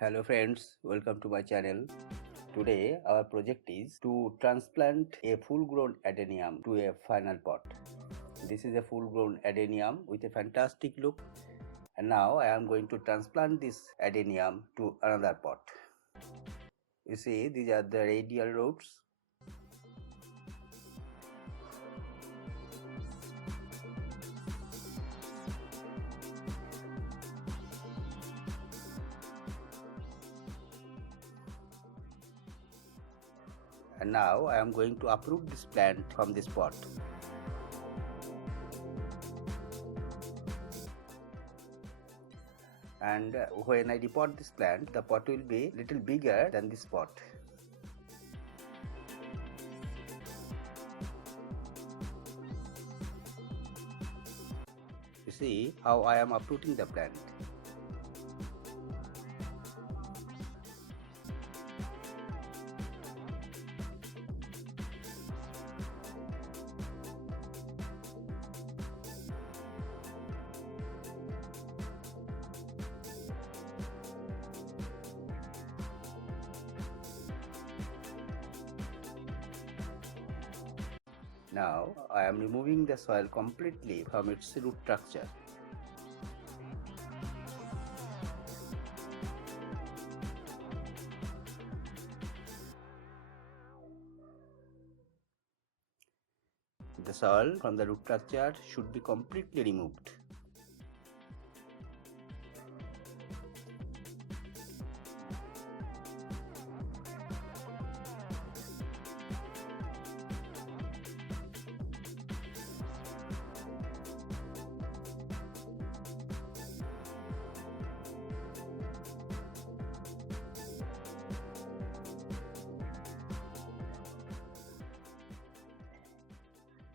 Hello friends, welcome to my channel. Today our project is to transplant a full-grown Adenium to a final pot. This is a full-grown Adenium with a fantastic look, and now I am going to transplant this Adenium to another pot. You see, these are the radial roots. And now I am going to uproot this plant from this pot. And when I repot this plant, the pot will be little bigger than this pot. You see how I am uprooting the plant. Now I am removing the soil completely from its root structure. The soil from the root structure should be completely removed.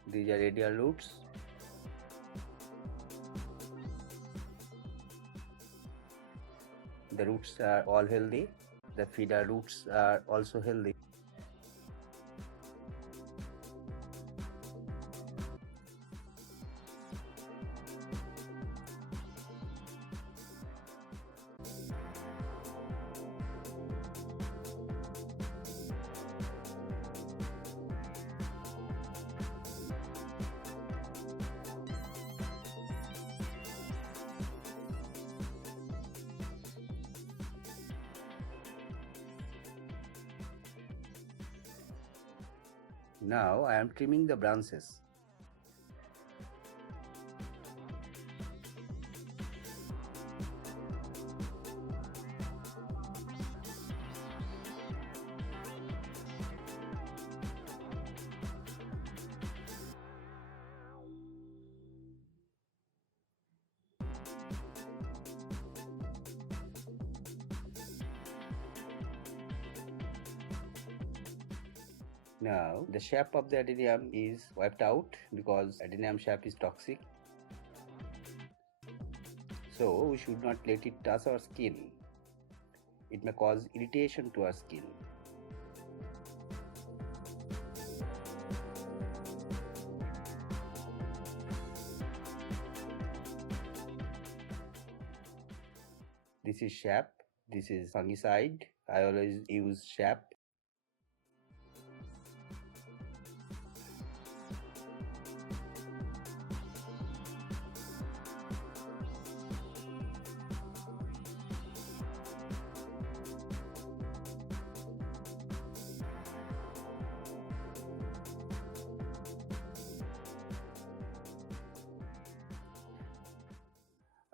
These are radial roots. The roots are all healthy. The feeder roots are also healthy. Now I am trimming the branches. Now the sap of the adenium is wiped out because adenium sap is toxic. So we should not let it touch our skin. It may cause irritation to our skin. This is sap. This is fungicide. I always use sap.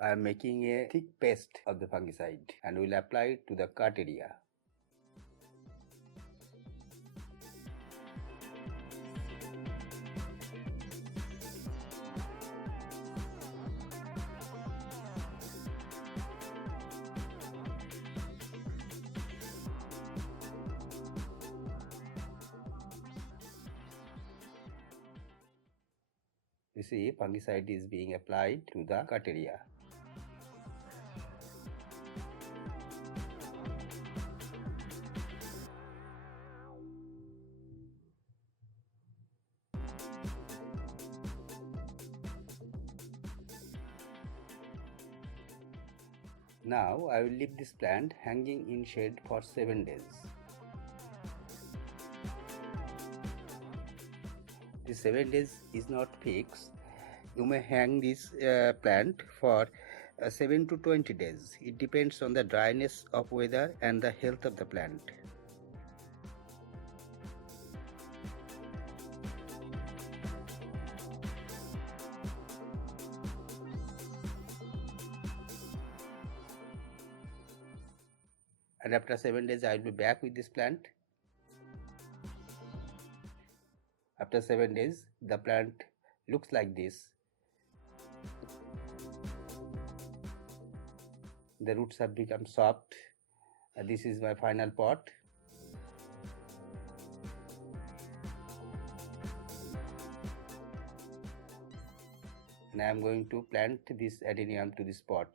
I am making a thick paste of the fungicide and will apply it to the cut area. You see, fungicide is being applied to the cut area. Now I will leave this plant hanging in shade for 7 days. The 7 days is not fixed. You may hang this plant for 7 to 20 days. It depends on the dryness of weather and the health of the plant. And after 7 days I will be back with this plant. After 7 days the plant looks like this. The roots have become soft. This is my final pot. And I am going to plant this adenium to this pot.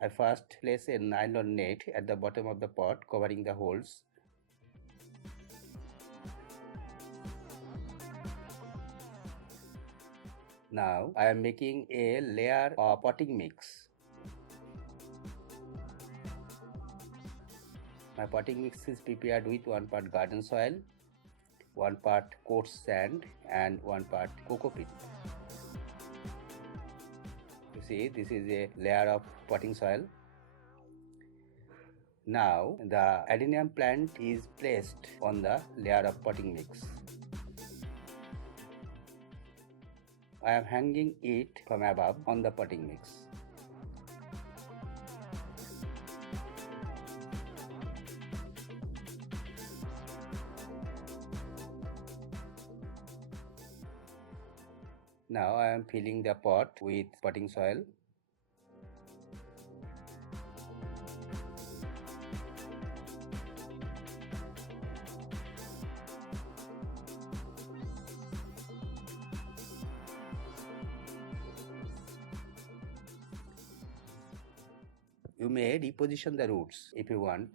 I first place a nylon net at the bottom of the pot covering the holes. Now I am making a layer of potting mix. My potting mix is prepared with 1 part garden soil, 1 part coarse sand and 1 part coco peat. You see, this is a layer of potting soil. Now the adenium plant is placed on the layer of potting mix. I am hanging it from above on the potting mix. Now I am filling the pot with potting soil. You may reposition the roots if you want.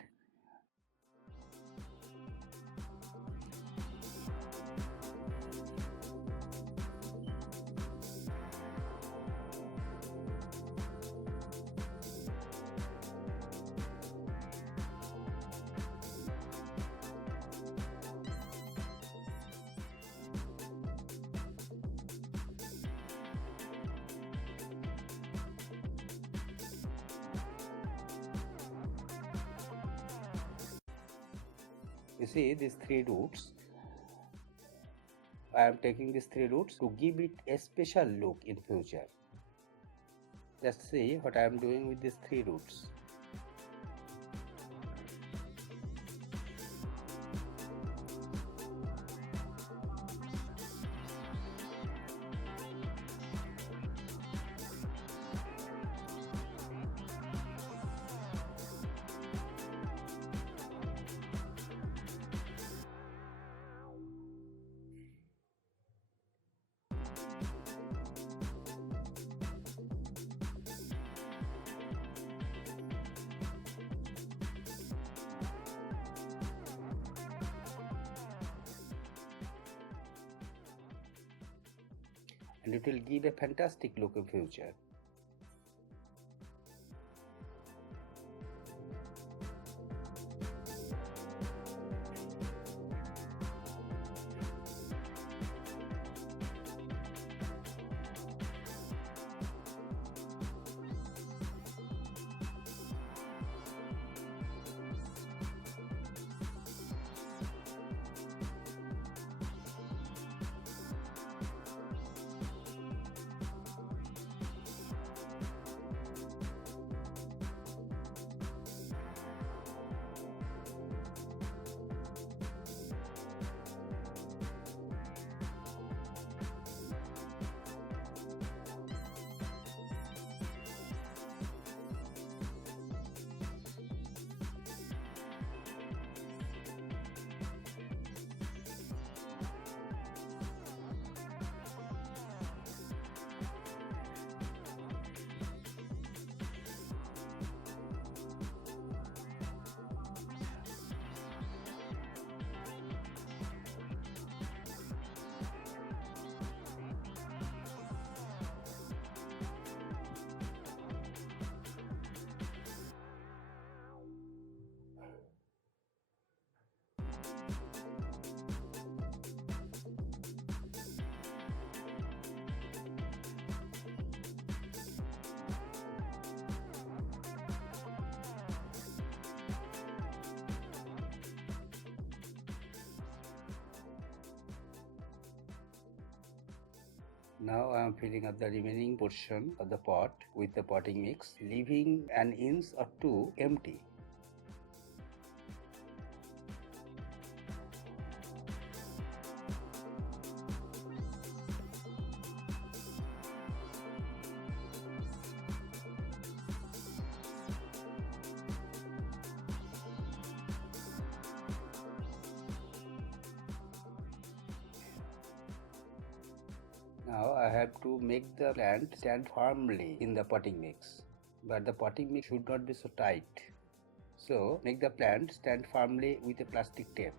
You see these 3 roots. I am taking these 3 roots to give it a special look in future. Just see what I am doing with these 3 roots. And it will give a fantastic look in future. Now I am filling up the remaining portion of the pot with the potting mix, leaving an inch or two empty. Now I have to make the plant stand firmly in the potting mix, but the potting mix should not be so tight. So make the plant stand firmly with a plastic tape.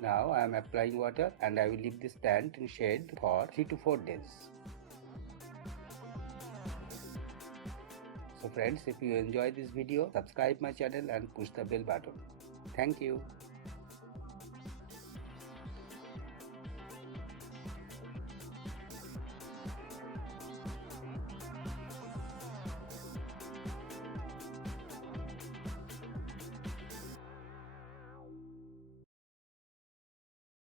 Now I am applying water and I will leave this plant in shade for 3 to 4 days. So friends, if you enjoy this video, subscribe my channel and push the bell button. Thank you.